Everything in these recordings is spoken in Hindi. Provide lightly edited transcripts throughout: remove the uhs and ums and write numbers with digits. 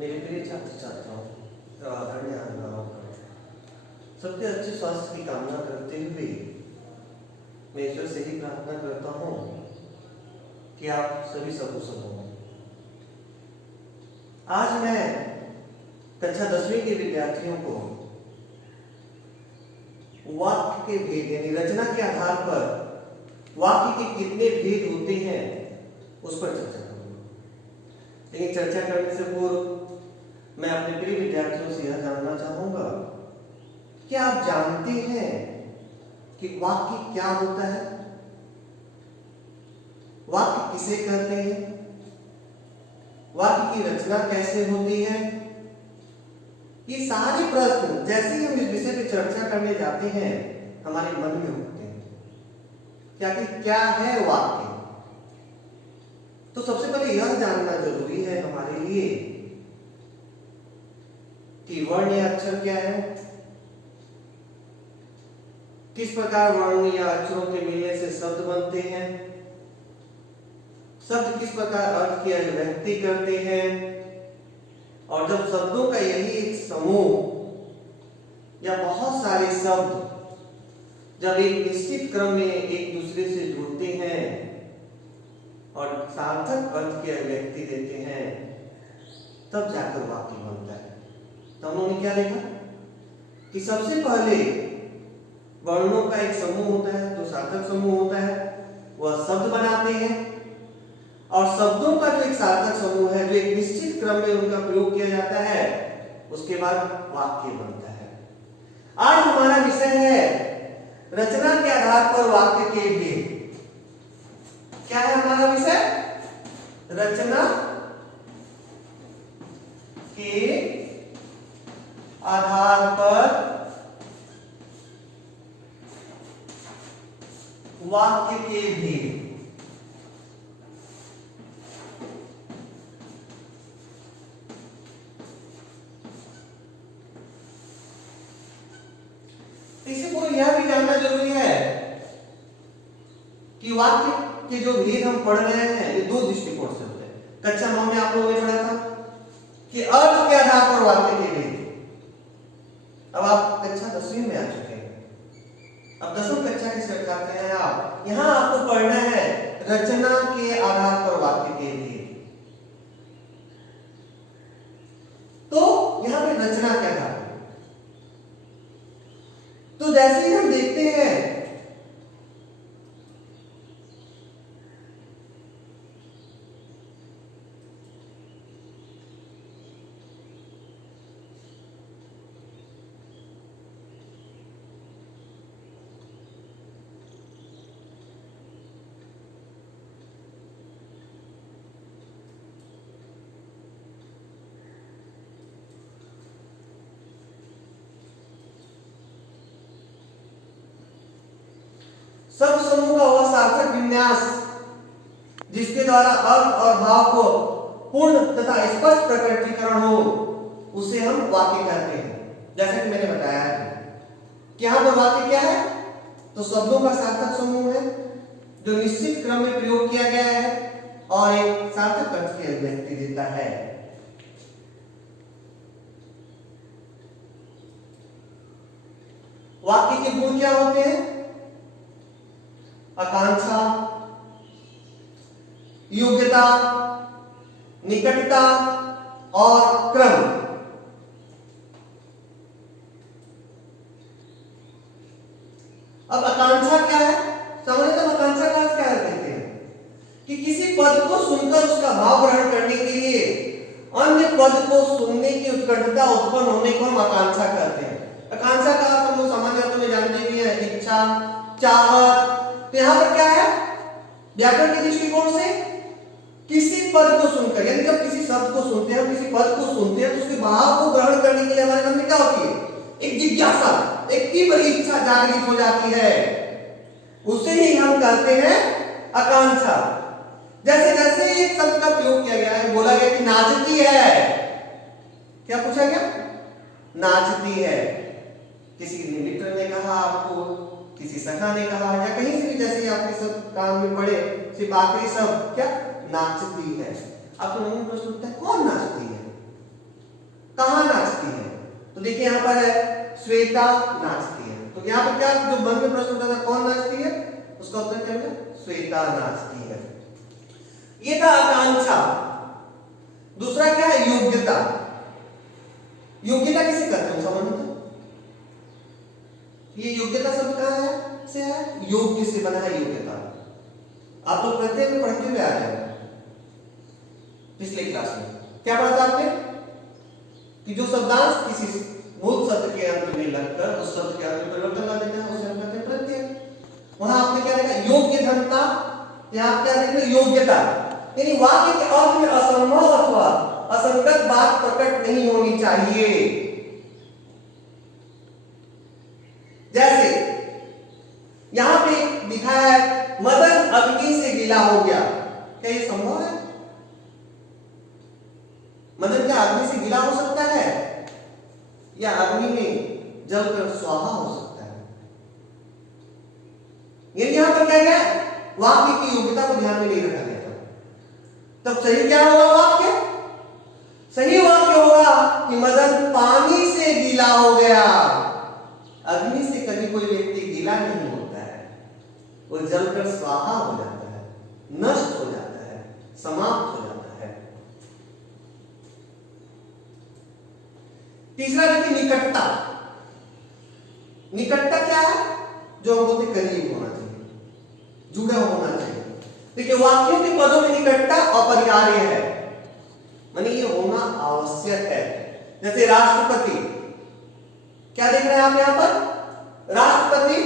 मेरे प्रिय छात्र छात्राओं और आदरणीय अभिभावकों का सबके अच्छे स्वास्थ्य की कामना करते हुए मैं ईश्वर से ही प्रार्थना करता हूँ कि आप सभी सकुशल हों। आज मैं कक्षा 10वीं के विद्यार्थियों को वाक्य के भेद यानी रचना के आधार पर वाक्य के कितने भेद होते हैं उस पर चर्चा करूंगा। लेकिन चर्चा करने से पूर्व मैं अपने प्रिय विद्यार्थियों से यह जानना चाहूंगा कि आप जानते हैं कि वाक्य क्या होता है, वाक्य किसे कहते हैं, वाक्य की रचना कैसे होती है। ये सारे प्रश्न जैसे ही हम इस विषय पर चर्चा करने जाते हैं हमारे मन में उठते हैं। क्या है वाक्य। तो सबसे पहले यह जानना जरूरी है हमारे लिए कि वर्ण या अक्षर क्या है, किस प्रकार वर्ण या अक्षरों के मिलने से शब्द बनते हैं, शब्द किस प्रकार अर्थ की अभिव्यक्ति करते हैं, और जब शब्दों का यही एक समूह या बहुत सारे शब्द जब एक निश्चित क्रम में एक दूसरे से जुड़ते हैं और सार्थक अर्थ की अभिव्यक्ति देते हैं तब जाकर वाक्य बनता है। तो हम लोगों ने क्या देखा कि सबसे पहले वर्णों का एक समूह होता है, जो सार्थक समूह होता है, वह शब्द बनाते हैं और शब्दों का जो एक सार्थक समूह है जो एक निश्चित क्रम में उनका प्रयोग किया जाता है उसके बाद वाक्य बनता है। आज हमारा विषय है रचना के आधार पर वाक्य के भेद। क्या है हमारा विषय? रचना के आधार पर वाक्य के भेद। इसी को यह भी जानना जरूरी है कि वाक्य के जो भेद हम पढ़ रहे हैं ये दो दृष्टिकोण से होते हैं। कक्षा 9 में आप लोगों ने पढ़ा था कि अर्थ के आधार पर वाक्य के भेद। अब आप कक्षा 10वीं में आ चुके हैं, अब 10वीं कक्षा की छात्र हैं आप। यहां आपको पढ़ना है रचना के आधार पर वाक्य के भेद। तो यहां पे रचना क्या था? तो जैसे ही हम देखते हैं शब्द समूह का वह सार्थक विन्यास जिसके द्वारा अर्थ और भाव को पूर्ण तथा स्पष्ट प्रकटीकरण हो उसे हम वाक्य कहते हैं। जैसे कि मैंने बताया है कि यहां पर वाक्य क्या है, तो शब्दों का सार्थक समूह है जो निश्चित क्रम में प्रयोग किया गया है और एक सार्थक अर्थ की अभिव्यक्ति देता है। वाक्य के गुण क्या होते हैं? आकांक्षा, योग्यता, निकटता और क्रम। अब आकांक्षा क्या है? सामान्यतः आकांक्षा का अर्थ क्या कहते हैं कि किसी पद को सुनकर उसका भाव ग्रहण करने के लिए अन्य पद को सुनने की उत्कंठा उत्पन्न होने को हम आकांक्षा कहते हैं। आकांक्षा का अर्थ हम लोग सामान्य अर्थ में जानते भी हैं, इच्छा, चाहत। तो यहां पर क्या है? व्याकरण के दृष्टिकोण से किसी पद को सुनकर, यानी जब किसी शब्द को सुनते हैं, किसी पद को सुनते हैं तो उसके भाव को ग्रहण करने के लिए हमारे मन में क्या होती है? एक जिज्ञासा, एक तीव्र इच्छा जागृत हो जाती है। उसे ही हम कहते हैं आकांक्षा। जैसे जैसे एक शब्द का प्रयोग किया गया है, बोला गया कि नाचती है। क्या पूछा गया? नाचती है। किसी मित्र ने कहा आपको, किसी सखा ने कहा, या कहीं से भी जैसे आपके सब काम में पड़े सिर्फ आखिरी शब्द क्या? नाचती है। अब तो प्रश्न उठता है कौन नाचती है? तो देखिए यहाँ पर है श्वेता नाचती है, तो यहाँ पर क्या जो मन में प्रश्न उठा था कौन नाचती है, उसका उत्तर क्या होगा, श्वेता नाचती है। ये था आकांक्षा। दूसरा क्या है, योग्यता। योग्यता किसे कहते हैं समझ में, ये योग्यता शब्द कहां है से है, योग्य से बना है योग्यता। आप लोग प्रत्येक में पढ़ते हुए आ रहे हैं, पिछले क्लास में क्या पढ़ा था आपने कि जो शब्दांश किसी मूल शब्द के अंत में लगकर उस शब्द के अंत में परिवर्तन ला देते हैं उसे हम कहते हैं प्रत्यय। वहां आपने क्या लिखा, योग्य धनता, यहां क्या लिखा, योग्यता। यानी वाक्य के अर्थ में असंभव अथवा असंगत बात प्रकट नहीं होनी चाहिए। जैसे यहां पे लिखा है मदन अग्नि से गीला हो गया, क्या ये संभव है? मदन क्या अग्नि से गीला हो सकता है, या अग्नि में जलकर स्वाहा हो सकता है? यानी यहां पर क्या गया, वाक्य की योग्यता को ध्यान में नहीं रखा गया था। तब सही क्या होगा वाक्य, सही वाक्य होगा कि मदन पानी से गीला हो गया। अग्नि से कभी कोई व्यक्ति गीला नहीं होता है, वो जलकर स्वाहा हो जाता है, नष्ट हो जाता है, समाप्त हो जाता है। तीसरा देखिए निकटता। निकटता क्या है, जो हम बोलते करीब होना चाहिए, जुड़ा होना चाहिए। देखिए वाक्यों के पदों में निकटता अपरिहार्य है, माने ये होना आवश्यक है। जैसे राष्ट्रपति, क्या देख रहे हैं आप यहाँ पर, राष्ट्रपति,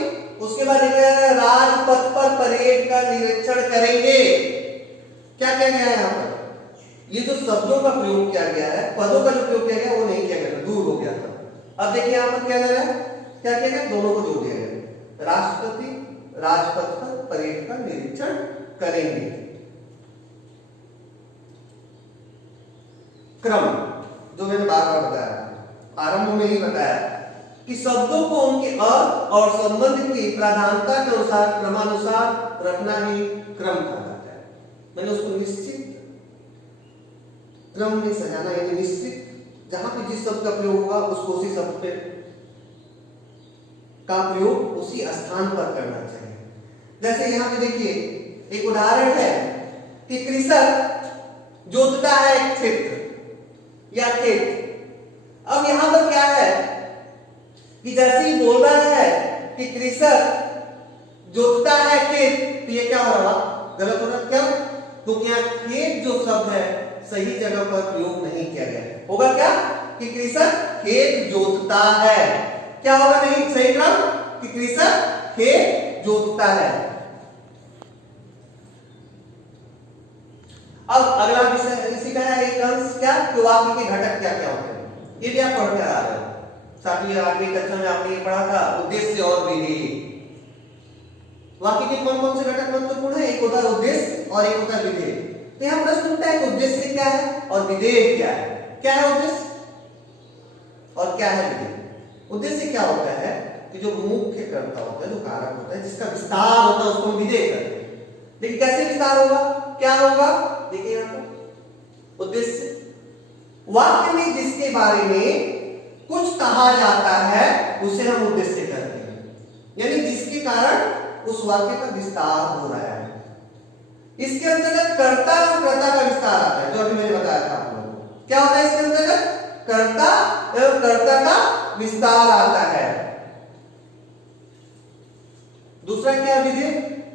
उसके बाद देख रहे हैं राजपथ पर परेड का निरीक्षण करेंगे। क्या किया गया है यहाँ पर, ये जो शब्दों का प्रयोग किया गया है, पदों का जो प्रयोग किया गया वो नहीं किया गया, दूर हो गया था। अब देखिए यहाँ पर क्या गया है, क्या किया गया, दोनों को जोड़ दिया गया, राष्ट्रपति राजपथ पर परेड का निरीक्षण करेंगे। क्रम, जो मैंने बार बार बताया, आरंभ में ही बताया कि शब्दों को उनके अर्थ और संबंध की प्रधानता के अनुसार क्रमानुसार रखना ही क्रम कहा जाता है। मैंने उसको निश्चित क्रम में सजाना, यानी निश्चित जहां पे जिस शब्द का प्रयोग होगा उसको उसी शब्द पे का प्रयोग उसी स्थान पर करना चाहिए। जैसे यहाँ पे देखिए एक उदाहरण है कि कृषक जोतता है क्षेत्र या खेत। अब यहां पर क्या है कि जैसे ही बोल रहा है कि कृषक जोतता है खेत, तो ये क्या हो रहा, गलत हो रहा, क्यों? क्योंकि यहाँ खेत जो शब्द है सही जगह पर प्रयोग नहीं किया गया। होगा क्या कि कृषक खेत जोतता है, क्या होगा नहीं सही क्रम, कि कृषक खेत जोतता है। अब अगला विषय इसी का है एक अंश, क्या कि वाक्य के घटक क्या क्या होते हैं, ये भी आप पढ़ के आ रहे हो। सातवीं आठवीं कक्षा में आपने ये पढ़ा था, उद्देश्य और विधेय। वाक्य के कौन कौन से घटक महत्वपूर्ण है, एक होता है उद्देश्य और एक होता है विधेय। तो यहाँ प्रश्न उठता है कि उद्देश्य क्या है और विधेय क्या है। क्या है उद्देश्य और क्या है विधेय? उद्देश्य क्या होता है कि जो मुख्य कर्ता होता है, जो कारक होता है, जिसका विस्तार होता है, उसको हम विधेय कहते हैं। लेकिन कैसे विस्तार होगा, क्या होगा, देखिए यहाँ पर उद्देश्य वाक्य में जिसके बारे में कुछ कहा जाता है उसे हम उद्देश्य कहते हैं, यानी जिसके कारण उस वाक्य का विस्तार हो रहा है। इसके अंतर्गत कर्ता और कर्ता का विस्तार आता है, जो अभी मैंने बताया था आप लोगों को। क्या होता है इसके अंतर्गत, कर्ता एवं कर्ता का विस्तार आता है। दूसरा क्या विधेय,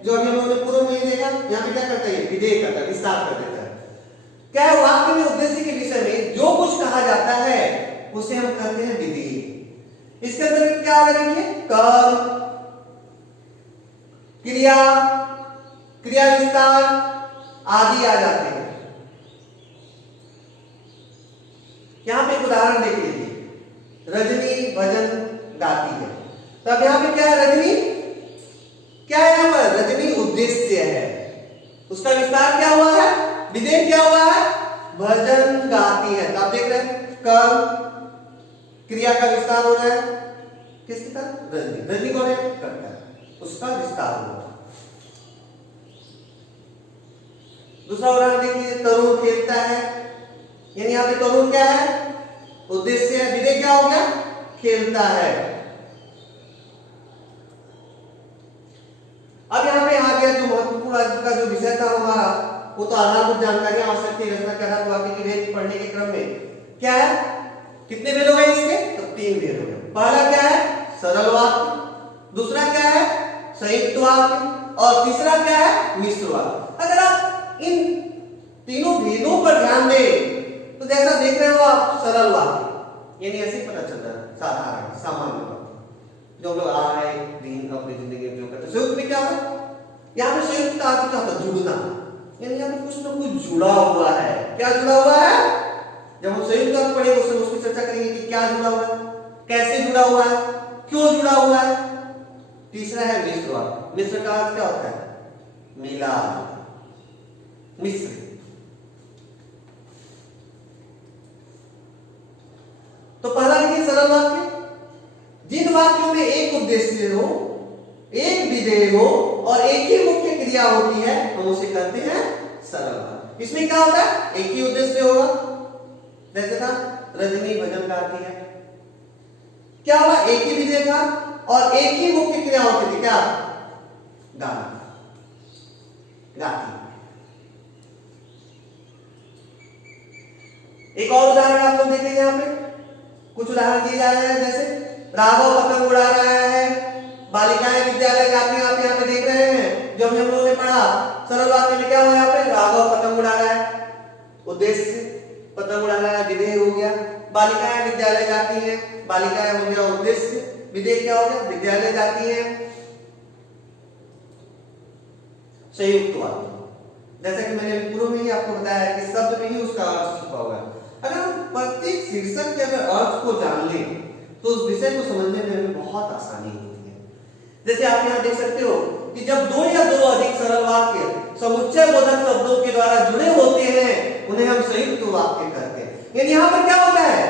जो अभी हम लोगों ने पूर्व में देखा, यहाँ पे क्या करता है, विधेय करता है, विस्तार कर देता है। क्या है, वाक्य में उद्देश्य के विषय में जो कुछ कहा जाता है उसे हम कहते हैं विधेय। इसके अंदर क्या होगा देखिए, कर्म, क्रिया, क्रिया विस्तार आदि आ जाते हैं। यहां पे एक उदाहरण देख लीजिए, रजनी भजन गाती है। तो अब यहां पे क्या है, रजनी क्या है, यहां पर रजनी उद्देश्य है, उसका विस्तार क्या हुआ है, विधेय क्या हुआ है, भजन गाती है। तो आप देख रहे हैं कर्म क्रिया का विस्तार हो रहा है, किसके साथ, रजनी। रजनी कौन है, कर्ता, उसका विस्तार हो रहा है। दूसरा उदाहरण देखिए, तरुण खेलता है, यानी यहाँ पे तरुण क्या है, उद्देश्य है, विधेय क्या हो गया, खेलता है। अब यहाँ पे आ गया जो महत्वपूर्ण आज का जो विषय था हमारा, वो तो आधारभूत जानकारियां आवश्यक थी रचना के आधार वाक्य की भेद पढ़ने के क्रम में। क्या है, कितने भेद हो गए इसके? तो 3 भेद हो गए। पहला क्या है? सरल वाक्य, दूसरा क्या है? संयुक्त वाक्य, और तीसरा क्या है? मिश्र वाक्य। अगर आप इन तीनों भेदों पर ध्यान दें तो जैसा देख रहे हो आप, सरल वाक्य यानी ऐसे पता चलता है, साधारण सामान्य वाक्य जो हम लोग आए दिन अपनी जिंदगी में उपयोग करते हैं। संयुक्त में क्या होता है? यहाँ पे संयुक्त का अर्थ क्या होता है? जुड़ना, यानी यहाँ पे कुछ ना कुछ जुड़ा हुआ है। क्या जुड़ा हुआ है? जब हम संयुक्त अर्थ पढ़ेंगे उसमें उसकी चर्चा करेंगे कि क्या जुड़ा हुआ है, कैसे जुड़ा हुआ है, क्यों जुड़ा हुआ है। तीसरा है मिश्र वाक्य। मिश्र का अर्थ क्या होता है? मिला, मिश्र। तो पहला देखिए सरल वाक्य, जिन वाक्यों में एक उद्देश्य हो, एक विधेय हो और एक ही मुख्य क्रिया होती है हम उसे कहते हैं सरल वाक्य। इसमें क्या होता है? एक ही उद्देश्य होगा, जैसे था रजनी भजन गाती है, क्या हुआ? एक ही विधेय था और एक ही मुख्य क्रिया होती थी, क्या? गाना, गाती। एक और उदाहरण आप लोग देखेंगे, यहाँ पे कुछ उदाहरण दिए जा रहे हैं, जैसे राघव पतंग उड़ा रहा है, बालिकाएं विद्यालय जाती हैं। आप यहाँ पे देख रहे हैं जो हम लोगों ने पढ़ा, सरल वाक्य में क्या हुआ? यहाँ पे राघव पतंग उड़ा रहा है, उद्देश्य पतंग उड़ा रहा है, विधेय हो गया। बालिकाएं विद्यालय जाती हैं, बालिकाएं हो गया उद्देश्य, विधेय क्या हो गया? विद्यालय जाती हैं। संयुक्त वाक्य, जैसा कि मैंने पूर्व में ही आपको बताया कि शब्द में ही उसका अर्थ छुपा हुआ है। अगर हम प्रत्येक शीर्षक के अगर अर्थ को जान लें तो उस विषय को समझने में हमें बहुत आसानी होती है। जैसे आप यहाँ देख सकते हो कि जब 2 या 2 अधिक सरल वाक्य समुच्चय बोधक शब्दों के द्वारा जुड़े होते हैं उन्हें हम संयुक्त वाक्य कहते हैं। यानी यहाँ पर क्या होता है?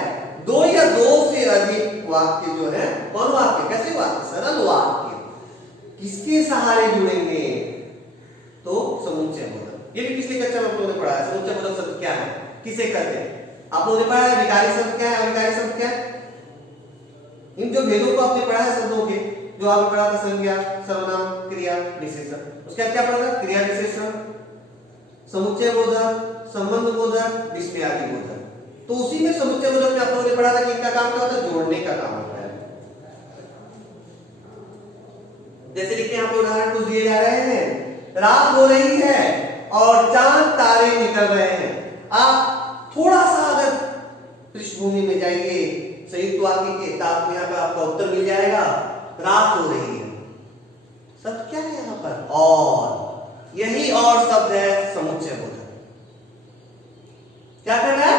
2 या 2 से अधिक वाक्य जो है, कौन वाक्य? कैसे वाक्य? सरल वाक्य किसके सहारे जुड़ेंगे? तो समुच्चय बोधक। ये भी पिछली कक्षा में आप लोगों ने पढ़ा है। समुच्चय बोधक शब्द क्या है, किसे कहते हैं? आप लोगों ने पढ़ा है विकारी शब्द क्या है, अविकारी शब्द क्या है। इन जो भेदों को आपने पढ़ा है शब्दों के, जो आपने पढ़ा था संज्ञा, सर्वनाम, क्रिया, विशेषण, उसका क्या पढ़ा था? क्रिया विशेषण, समुच्चय बोधक, संबंध बोधक, विस्मयादि बोधक। तो उसी में समुच्चय बोधक में आप लोगों ने पढ़ा था कि इनका काम क्या होता है? जोड़ने का काम होता है। जैसे देखिए यहाँ पे उदाहरण कुछ दिए जा रहे हैं, रात हो रही है और चांद तारे निकल रहे हैं। आप थोड़ा सा अगर पृष्ठभूमि में जाइए संयुक्त वाक्य के, तो आपको यहाँ पे आपका उत्तर मिल जाएगा, रात हो रही है। शब्द क्या है यहाँ पर? और, यही और शब्द है समुच्चय बोधक। क्या करना है?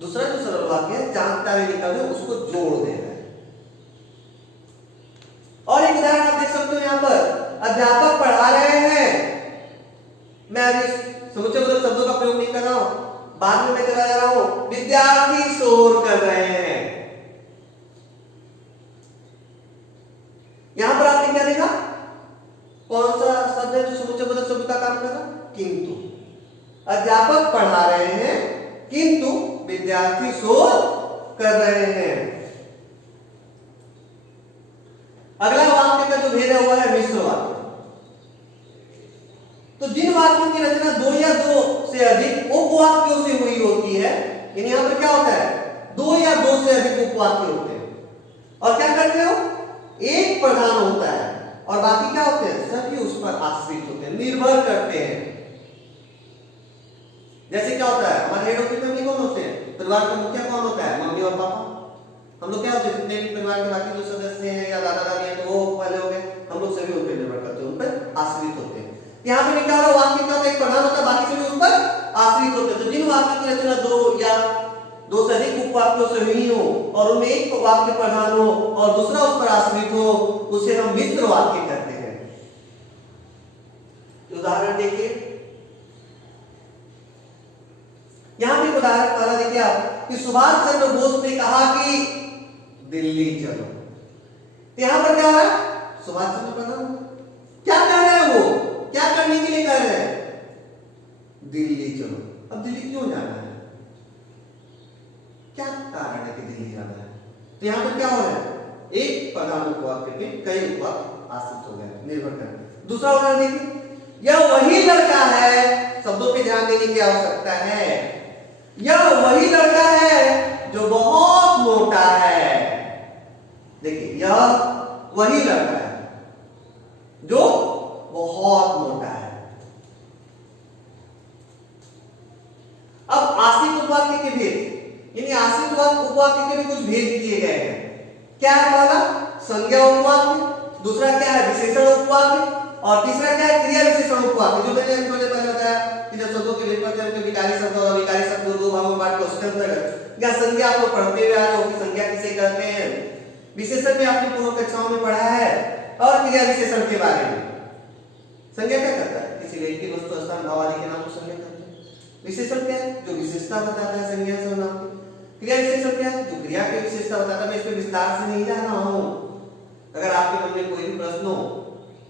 दूसरा जो सरल वाक्य है, चांद तारे निकल रहे, उसको जोड़ देना है। और एक उदाहरण आप देख सकते हो यहाँ पर, अध्यापक पढ़ा रहे हैं। मैं अभी समुच्चय बोधक शब्दों का प्रयोग नहीं कर रहा हूं, बाद में मैं चला जा रहा हूं। विद्यार्थी शोर कर रहे हैं। यहां पर आपने क्या देखा? कौन सा शब्द है जो समुच्चय बोधक शब्द का काम कर रहा है? किंतु। अध्यापक पढ़ा रहे हैं किंतु विद्यार्थी शोर कर रहे हैं। अगला वाक्य का जो भेद है वह है मिश्र वाक्य। तो जिन वाक्यों की रचना 2 या 2 से अधिक उपवाक्यों से हुई होती है, यानी यहां पर क्या होता है? 2 या 2 से अधिक उपवाक्य होते हैं और क्या करते हो? एक प्रधान होता है और बाकी क्या होते हैं? सभी उस पर आश्रित होते हैं, निर्भर करते हैं। जैसे क्या होता है? हमारे हेड ऑफ द फैमिली कौन होते हैं? परिवार का मुखिया कौन होता है? मम्मी और पापा। हम लोग क्या होते हैं? जितने भी परिवार के बाकी जो सदस्य हैं या दादा दादी हैं तो वो पहले हो गए, हम लोग सभी उन पर निर्भर करते हैं, उन पर आश्रित होते हैं। यहाँ पे क्या हो रहा? वाक्य क्या होता है? एक प्रधान होता है, बाकी सभी उस पर आश्रित होते हैं। तो जिन वाक्य की रचना 2 या 2 से अधिक उपवाक्यों से हुई हो और उनमें एक वाक्य प्रधान हो और दूसरा उस पर आश्रित हो, उसे हम मिश्र वाक्य कहते हैं। उदाहरण देखिए, यहां पे उदाहरण पहला देखिए आप कि सुभाष चंद्र बोस ने कहा कि दिल्ली चलो। यहां पर क्या है? सुभाष चंद्र प्रधान क्या कह रहे हैं? वो क्या करने के लिए कह रहे हैं? दिल्ली चलो। अब दिल्ली क्यों जाना है? क्या कारण है कि दिल्ली जाना है? तो यहाँ पर क्या हो रहा है, एक प्रधान उपवाक्य पे कई उपवाक्य आश्रित हो गए, निर्भर करते। दूसरा उदाहरण देखिए, यह वही लड़का है, शब्दों पे ध्यान देने की आवश्यकता है। यह वही लड़का है जो बहुत मोटा है। देखिए, यह वही लड़का है जो बहुत मोटा है। अब आश्रित उपवाक्य के भेद, यानी आश्रित उपवाक्य के भी कुछ भेद किए गए हैं। क्या है पहला, संज्ञा उपवाक्य, दूसरा क्या है विशेषण उपवाक्य, और तीसरा क्या है क्रिया विशेषण उपवाक्य। जो मैंने थोड़े पहले बताया कि जब शब्दों के भेद करते हैं तो विकारी शब्द और अविकारी शब्द दो भागों में बांट के उसके अंतर्गत या संज्ञा आप लोग पढ़ते हुए आ रहे हो कि संज्ञा किसे कहते हैं, विशेषण में आपने पूर्व कक्षाओं में पढ़ा है, और क्रिया विशेषण के बारे में। संज्ञा क्या करता है, किसी व्यक्ति वस्तु स्थान भाव आदि के नाम को संज्ञा करते हैं। विशेषण क्या है, जो विशेषता बताता है संज्ञा सर्वनाम की। क्रिया विशेषण क्या है, जो क्रिया की विशेषता बताता है। मैं इसमें विस्तार से नहीं जा रहा हूं। अगर आपके मन में कोई भी प्रश्न हो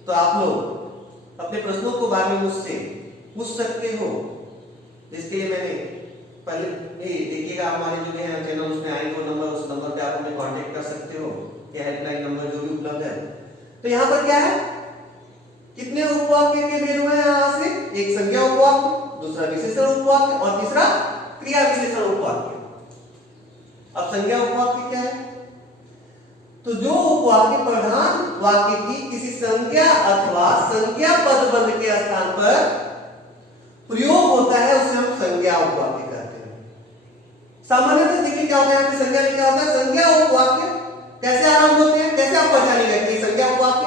तो आप लोग अपने प्रश्नों को बाद में मुझसे पूछ सकते हो। इसके लिए मैंने पहले देखिएगा, हमारे जो है चैनल उसमें आएंगे वो नंबर, उस नंबर पे आप हमें कांटेक्ट कर सकते हो, या हेल्पलाइन नंबर जो भी उपलब्ध है। तो यहाँ पर क्या है, कितने उपवाक्य के भेद हुए हैं यहाँ से, एक संज्ञा उपवाक्य, दूसरा विशेषण उपवाक्य और तीसरा क्रिया विशेषण उपवाक्य। अब संज्ञा उपवाक्य क्या है, तो जो उपवाक्य प्रधान वाक्य की किसी संज्ञा अथवा संज्ञा पदबंध के स्थान पर प्रयोग होता है उसे हम संज्ञा उपवाक्य कहते हैं। सामान्यतः देखिए क्या होता है, संज्ञा में क्या होता है, संज्ञा उपवाक्य कैसे आरंभ होते हैं, कैसे आप पहचानेंगे कि संज्ञा उपवाक्य,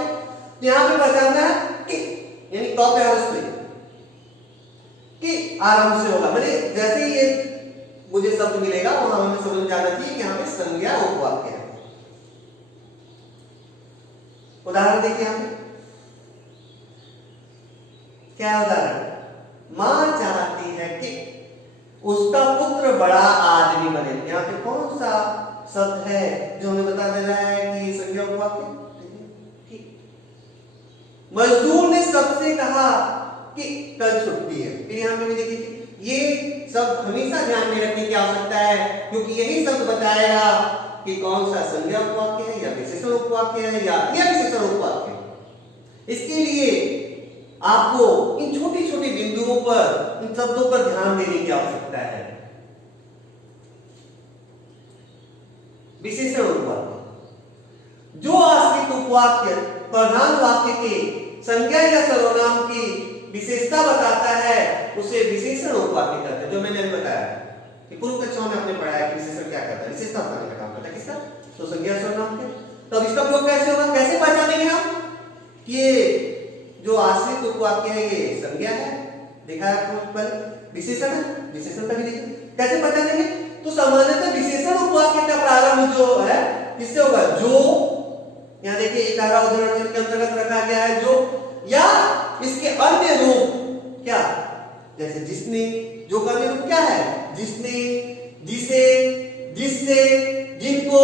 तो यहाँ पे पहचानना है कि, यानी क पे आरंभ से कि आरंभ से होगा, मैंने जैसे ही ये मुझे शब्द मिलेगा वहां हमें समझ जाना चाहिए कि यहाँ पे संज्ञा उपवाक्य है। उदाहरण देखिए, यहाँ पे क्या उदाहरण, मां चाहती है कि उसका पुत्र बड़ा आदमी बने। यहाँ पे कौन सा शब्द है जो हमें बता दे रहा है कि संज्ञा उपवाक्य। मजदूर ने सबसे कहा कि कल छुट्टी है। फिर यहाँ पे भी देखिए, ये सब हमेशा ध्यान में रखने की आवश्यकता है, क्योंकि यही शब्द बताएगा कि कौन सा संज्ञा उपवाक्य है या विशेषण उपवाक्य है या क्रिया विशेषण उपवाक्य है। इसके लिए आपको इन छोटी छोटी बिंदुओं पर, इन शब्दों पर ध्यान देने की आवश्यकता है। विशेषण उपवाक्य, जो आश्रित उपवाक्य प्रधान वाक्य के संज्ञा या सर्वनाम की विशेषता बताता है उसे विशेषण उपवाक्य कहते हैं। जो मैंने बताया कि पूर्व कक्षाओं में आपने पढ़ा है कि विशेषण क्या करता है, विशेषता बताने का काम करता है। किसका, तो संज्ञा सर्वनाम के। तब इसका प्रयोग कैसे होगा, कैसे पहचानेंगे आप कि ये जो आश्रित उपवाक्य है ये संज्ञा है, देखा है आपको पहले, विशेषण है, विशेषण का भी देखिए कैसे पहचानेंगे। तो सामान्यतः विशेषण उपवाक्य का प्रारंभ जो है किससे होगा, जो, यहाँ देखिए एक उदाहरण के अंतर्गत रखा गया है जो, या इसके अन्य रूप क्या, जैसे जिसने, जो का अन्य रूप क्या है, जिसने, जिसे, जिससे, जिनको,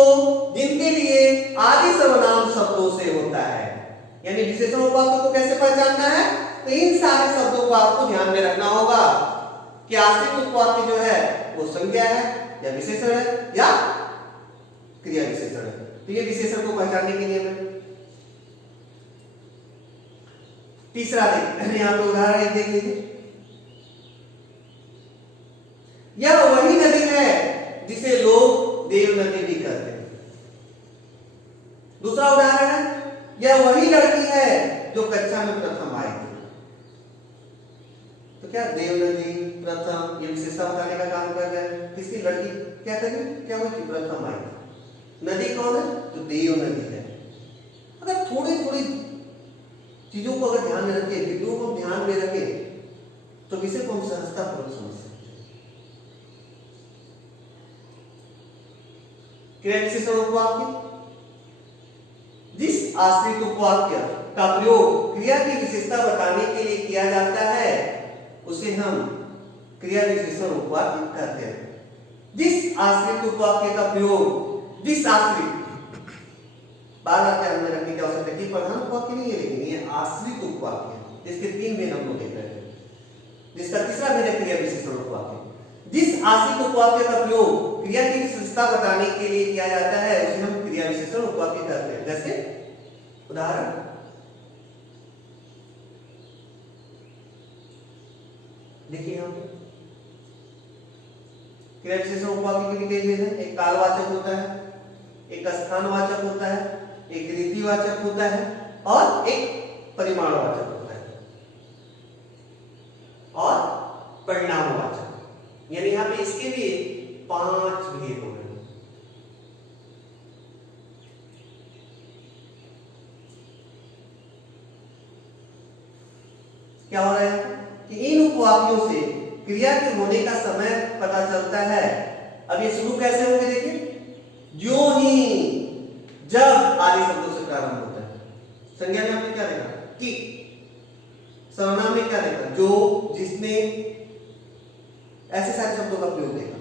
जिनके लिए आदि सर्वनाम शब्दों से होता है। यानी विशेषण उपवाक्य को कैसे पहचानना है, तो इन सारे शब्दों को आपको ध्यान में रखना होगा कि आश्रित उपवाक्य जो है वो संज्ञा है या विशेषण है या क्रिया विशेषण है। तो ये विशेषण को पहचानने के लिए मैं तीसरा देख, यहाँ पे उदाहरण एक देख लीजिए, यह वही नदी है जिसे लोग देव नदी भी कहते हैं। दूसरा उदाहरण है, यह वही लड़की है जो कक्षा में प्रथम आई थी। तो क्या देव नदी, प्रथम, ये विशेषता बताने का काम कर रहे हैं। किसकी लड़की क्या करें, क्या हुई कि प्रथम आई। नदी कौन है, तो देव नदी है। अगर थोड़ी थोड़ी चीजों को अगर ध्यान में रखें, बिंदुओं को ध्यान में रखें, तो विषय को हम सहजतापूर्वक समझ सकते हैं। क्रिया विशेषण उपवाक्य, जिस आश्रित उपवाक्य का प्रयोग क्रिया की विशेषता बताने के लिए किया जाता है उसे हम क्रिया विशेषण उपवाक्य कहते हैं। जिस आश्रित उपवाक्य का प्रयोग, जिस आश्रित, बार बार ध्यान में रखने की आवश्यकता है कि प्रधान उपवाक्य नहीं है, लेकिन ये आश्रित उपवाक्य है। इसके तीन भेद हम लोग देख रहे हैं, जिसका तीसरा भेद है क्रिया विशेषण उपवाक्य। जिस आश्रित उपवाक्य का प्रयोग क्रिया की विशेषता बताने के लिए किया जाता है उसे हम क्रिया विशेषण उपवाक्य कहते हैं। जैसे उदाहरण, देखिए यहां पे क्रिया विशेषण उपवाक्य के भी कई भेद हैं। एक कालवाचक होता है, एक स्थानवाचक होता है, एक रीतिवाचक होता है और एक परिमाणवाचक होता है और परिणामवाचक। यानी यहां पे इसके भी 5 भेद हो रहे हैं। क्या हो रहा है कि इन उपवाक्यों से क्रिया के होने का समय पता चलता है। अब ये शुरू कैसे होंगे देखिए, जो ही जब आदि शब्दों से प्रारंभ होता है। संज्ञा में आपने क्या देखा कि, सर्वनाम में क्या देखा, जो, जिसने, ऐसे सारे शब्दों का प्रयोग देखा।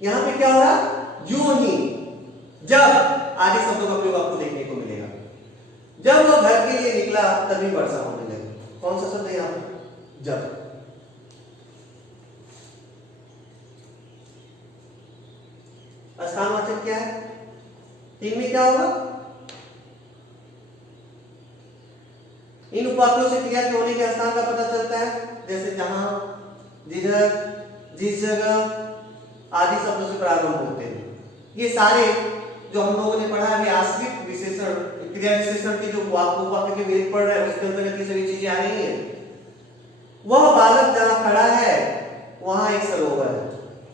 यहां पे क्या हो रहा, जो ही जब आदि शब्दों का प्रयोग आपको देखने को मिलेगा। जब वो घर के लिए निकला तभी वर्षा होने लगी। कौन सा शब्द है यहां पे, जब। स्थानवाचक क्या है, 3 में क्या होगा, इन उपवाक्यों से क्रिया के होने के स्थान का पता चलता है। जैसे जहां, जिधर, जिस जगह आदि शब्दों से प्रारंभ होते हैं। ये सारे जो हम लोगों ने पढ़ा है आश्रित विशेषण, क्रिया विशेषण के जो उपवाक्य के भेद पढ़ रहे हैं उसके अंतर्गत ये सभी चीजें आ रही हैं। वह बालक जहां खड़ा है वहां एक सरोवर है।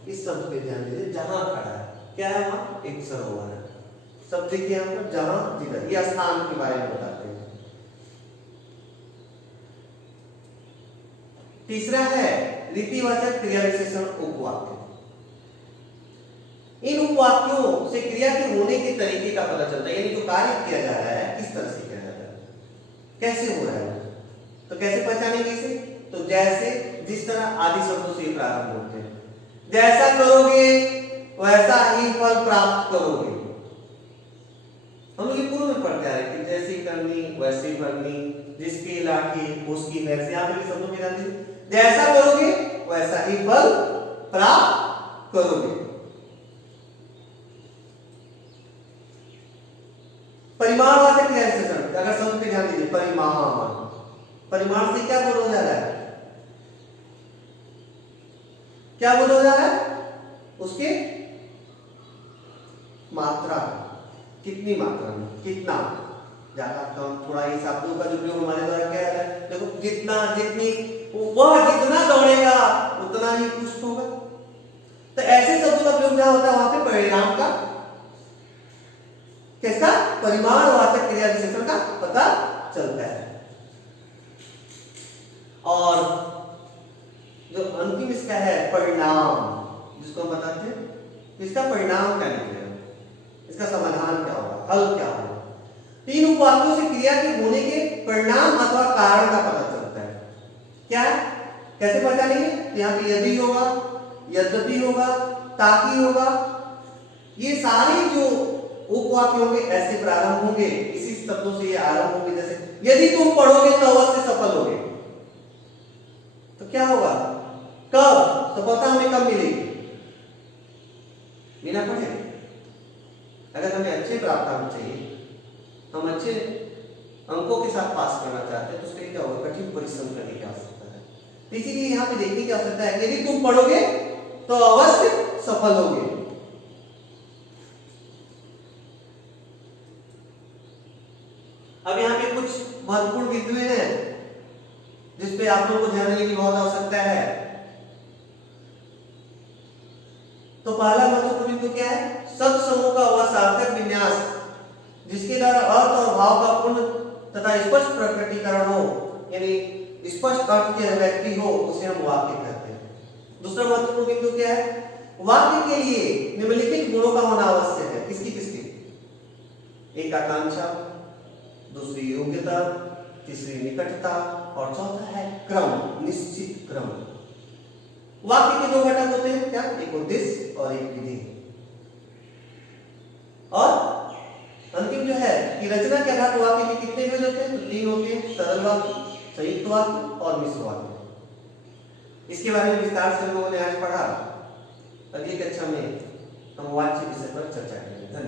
इस शब्द पे ध्यान दीजिए, जहां खड़ा है, क्या है वहां, एक सरोवर है। सब देखिए यहां पर, जहां, जिधर, ये स्थान के बारे में बताते हैं। तीसरा है रीतिवाचक क्रिया विशेषण उपवाक्य। इन उपवाक्यों से क्रिया के होने के तरीके का पता चलता है, यानी जो कार्य किया जा रहा है किस तरह से किया जा रहा है, कैसे हो रहा है। तो कैसे पहचानेंगे इसे, तो जैसे, जिस तरह आदि शब्दों से प्रारंभ होते हैं। जैसा करोगे वैसा ही फल प्राप्त करोगे। हम लोग पूर्व में पढ़ते आ रहे कि जैसी करनी वैसी भरनी, जिसकी लाठी उसकी भैंस। यहां पे शब्दों में ध्यान दीजिए, जैसा करोगे वैसा ही फल प्राप्त करोगे। परिमाणवाचक क्रिया विशेषण, अगर शब्द पे ध्यान दीजिए, परिमाण, परिमाण से क्या बोला जा रहा है, क्या बोला जा रहा है, उसके मात्रा, कितनी मात्रा में, कितना, ज्यादा कम, थोड़ा। ये शब्दों का जो प्रयोग हमारे द्वारा किया जाता है, देखो जितना, जितनी, वह जितना दौड़ेगा उतना ही पुष्ट होगा। तो ऐसे शब्दों का प्रयोग जहां होता है वहां पे परिणाम का, किसका, परिमाणवाचक क्रिया विशेषण का पता चलता है। और जो अंतिम इसका है परिणाम, जिसको हम बताते हैं इसका परिणाम क्या निकलेगा, इसका समाधान क्या होगा, हल क्या होगा। तीन उपवाक्यों से क्रिया के होने के परिणाम अथवा कारण का पता चलता है। क्या, कैसे पहचानेंगे, यहाँ पे यदि होगा, यद्यपि होगा, ताकि होगा। ये सारे जो उपवाक्य होंगे ऐसे प्रारंभ होंगे, इसी शब्दों से ये आरंभ होंगे। जैसे यदि तुम पढ़ोगे तो अवश्य सफल होगे, तो क्या होगा, कब, सफलता हमें कब मिलेगी, बिना पढ़े। अगर हमें अच्छे प्राप्त अंक चाहिए, हम अच्छे अंकों के साथ पास करना चाहते हैं, तो उसके लिए क्या होगा, कठिन परिश्रम करने की आवश्यकता है। तो इसीलिए यहाँ पे देखने की आवश्यकता है, यदि तुम पढ़ोगे तो अवश्य सफल होगे। अब यहाँ पे कुछ महत्वपूर्ण बिंदुएं हैं जिसपे आप लोगों को ध्यान देने की बहुत आवश्यकता है। तो पहला महत्वपूर्ण बिंदु क्या है, शब्द समूह का वह सार्थक विन्यास जिसके द्वारा अर्थ और भाव का पूर्ण तथा स्पष्ट प्रकटीकरण हो, यानी स्पष्ट अर्थ की अभिव्यक्ति हो, उसे हम वाक्य कहते हैं। दूसरा महत्वपूर्ण बिंदु क्या है, वाक्य के लिए निम्नलिखित गुणों का होना आवश्यक है। किसकी किसकी, एक आकांक्षा, दूसरी योग्यता, तीसरी निकटता और चौथा है क्रम, निश्चित क्रम। वाक्य के दो घटक होते हैं, क्या, एक उद्देश्य और एक विधि। और अंतिम जो है कि रचना के आधार पर वाक्य के कितने भेद होते हैं, तो 3 होते हैं, सरल वाक्य, संयुक्त वाक्य और मिश्र वाक्य। इसके बारे में विस्तार से हम लोगों ने आज पढ़ा। अगली कक्षा में हम वाच्य विषय पर चर्चा करेंगे। धन्यवाद।